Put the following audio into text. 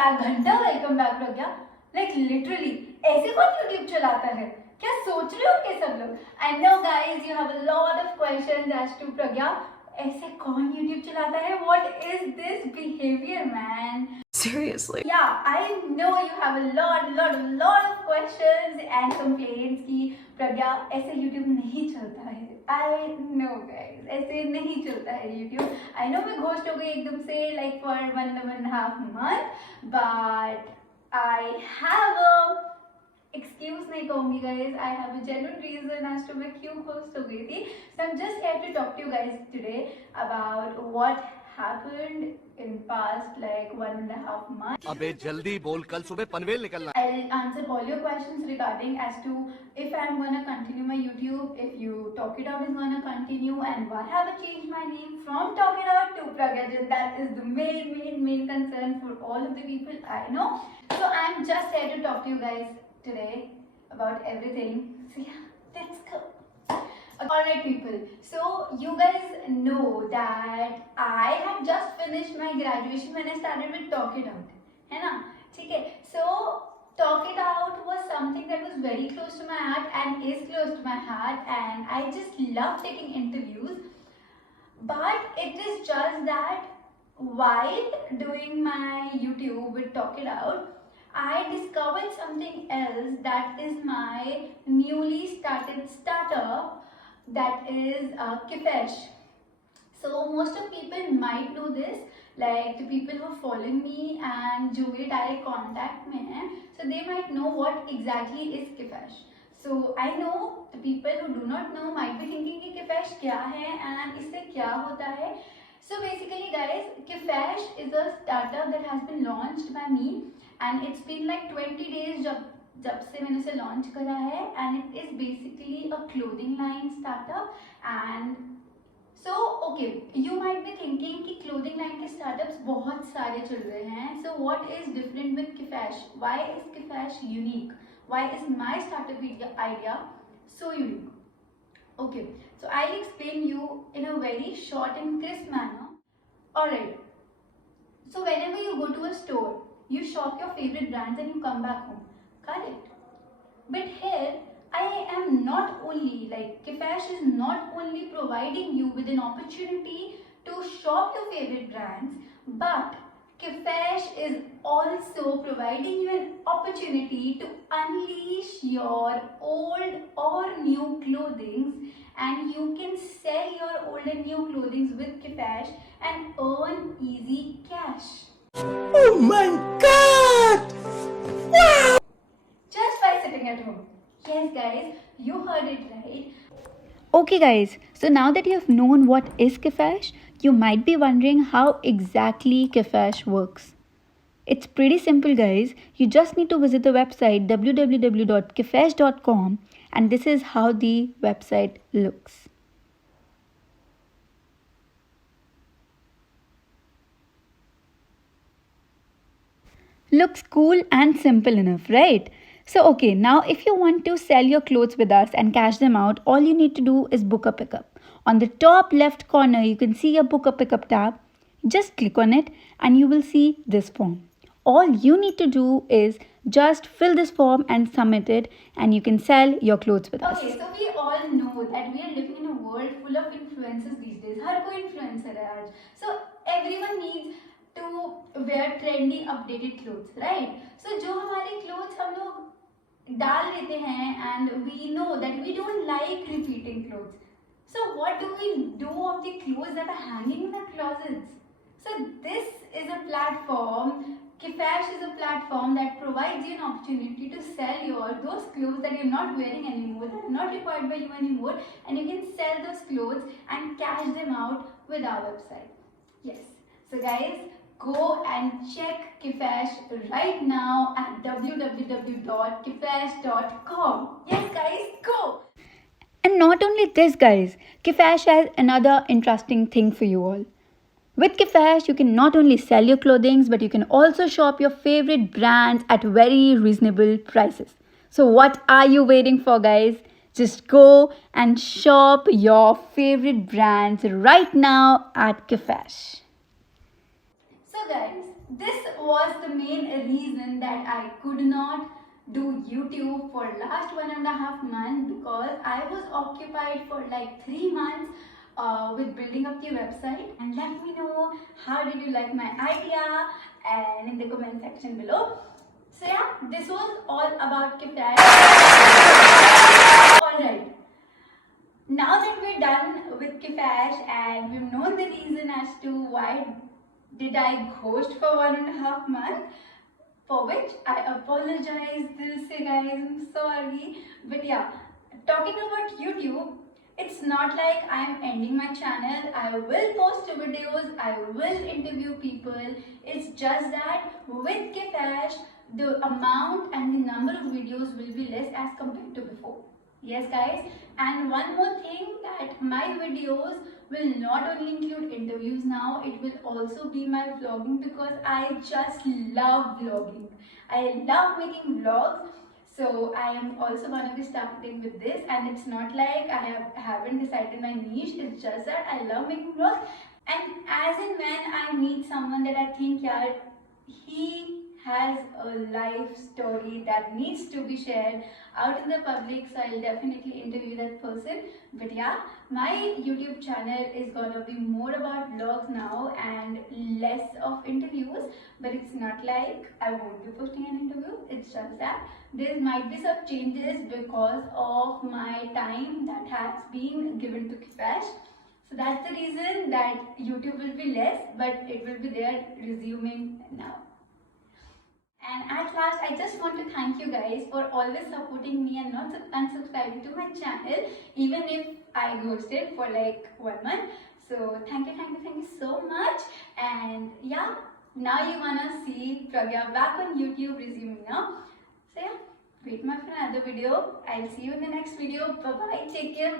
Back घंटा, welcome back प्रज्ञा। Like literally ऐसे कौन यूट्यूब चलाता है? क्या सोच रहे हो कि सब लोग? I know guys you have a lot of questions as to Pragya, ऐसे कौन यूट्यूब चलाता है? What is this behaviour man? Seriously? Yeah, I know you have a lot of questions and complaints कि प्रज्ञा ऐसे YouTube नहीं चलता है। I know guys, ऐसे नहीं चलता है YouTube। I know मैं घोस्ट हो गई एकदम से like for 1.5 month, but I have a excuse नहीं कहूँगी guys, I have a genuine reason as to मैं क्यों घोस्ट हो गई थी। So I'm just here to talk to you guys today about what happened in past like 1.5 months. अबे जल्दी बोल, कल सुबह पनवेल निकलना। I'll answer all your questions regarding as to if I'm gonna continue my YouTube, if you Talk It Out is gonna continue, and why have I changed my name from Talk It Out to Pragya. That is the main concern for all of the people I know. So I'm just here to talk to you guys today about everything. So yeah, let's go. Alright people, so you guys know that I have just finished my graduation when I started with Talk It Out, है ना? ठीक है, so Talk It Out was something that was very close to my heart and is close to my heart, and I just love taking interviews. But it is just that while doing my YouTube with Talk It Out, I discovered something else that is my newly started startup, that is Kifesh. So most of people might know this, like the people who are following me and जो मेरे direct contact में हैं, so they might know what exactly is Kifesh. So I know the people who do not know might be thinking कि Kifesh क्या है and इससे क्या होता है. So basically guys, Kifesh is a startup that has been launched by me, and it's been like 20 days जब से मैंने उसे लॉन्च करा है, and it is basically a clothing line startup. And so okay, you might be thinking कि clothing line के startups बहुत सारे चल रहे हैं, so what is different with Kifesh? Why is Kifesh unique? Why is my startup idea so unique? Okay, so I'll explain you in a very short and crisp manner. Alright, so whenever you go to a store, you shop your favorite brands and you come back home. Correct. But here I am not only like Kifesh is not only providing you with an opportunity to shop your favorite brands, but Kifesh is also providing you an opportunity to unleash your old or new clothing, and you can sell your old and new clothing with Kifesh and earn easy cash. Oh my God! Wow! Just by sitting at home. Yes guys, you heard it right. Okay guys, so now that you have known what is Kifesh, you might be wondering how exactly Kifesh works. It's pretty simple guys, you just need to visit the website www.kifesh.com, and this is how the website looks. Looks cool and simple enough, right? So okay, now if you want to sell your clothes with us and cash them out, all you need to do is book a pickup. On the top left corner, you can see a book a pickup tab. Just click on it and you will see this form. All you need to do is just fill this form and submit it, and you can sell your clothes with us. Okay, so we all know that we are living in a world full of influencers these days. हर कोई influencer है आज. So everyone needs to wear trendy updated clothes, right? So जो हमारे clothes हम लोग डाल देते हैं, and we know that we don't like repeating clothes. So what do we do of the clothes that are hanging in the closets? So this is a platform, Kifesh is a platform that provides you an opportunity to sell those clothes that you're not wearing anymore, that are not required by you anymore, and you can sell those clothes and cash them out with our website. Yes, so guys, go and check Kifesh right now at www.kifesh.com. Yes guys, go! And not only this guys, Kifesh has another interesting thing for you all. With Kifesh, you can not only sell your clothing, but you can also shop your favorite brands at very reasonable prices. So what are you waiting for guys? Just go and shop your favorite brands right now at Kifesh. So guys, this was the main reason that I could not do YouTube for last 1.5 months, because I was occupied for like 3 months with building up the website. And let me know how did you like my idea and in the comment section below. So yeah, this was all about Kifash. Alright, now that we're done with Kifash and we've known the reason as to why did I ghost for 1.5 months, for which I apologize, Dil se guys, I'm sorry. But yeah, talking about YouTube, it's not like I am ending my channel. I will post videos, I will interview people. It's just that with Kifash, the amount and the number of videos will be less as compared to before. Yes guys, and one more thing, that my videos will not only include interviews now, it will also be my vlogging, because I just love vlogging. I love making vlogs. So I am also going to be starting with this, and it's not like I haven't decided my niche, it's just that I love making vlogs. And as and when I meet someone that I think, yeah, he has a life story that needs to be shared out in the public, so I'll definitely interview that person. But yeah, my YouTube channel is gonna be more about vlogs now and less of interviews. But it's not like I won't be posting an interview, it's just that there might be some changes because of my time that has been given to Kifash. So that's the reason that YouTube will be less, but it will be there resuming now. And at last, I just want to thank you guys for always supporting me and not unsubscribing to my channel, even if I ghosted for like 1 month. So thank you so much. And yeah, now you wanna see Pragya back on YouTube resuming now. So yeah, wait for another video. I'll see you in the next video. Bye bye. Take care.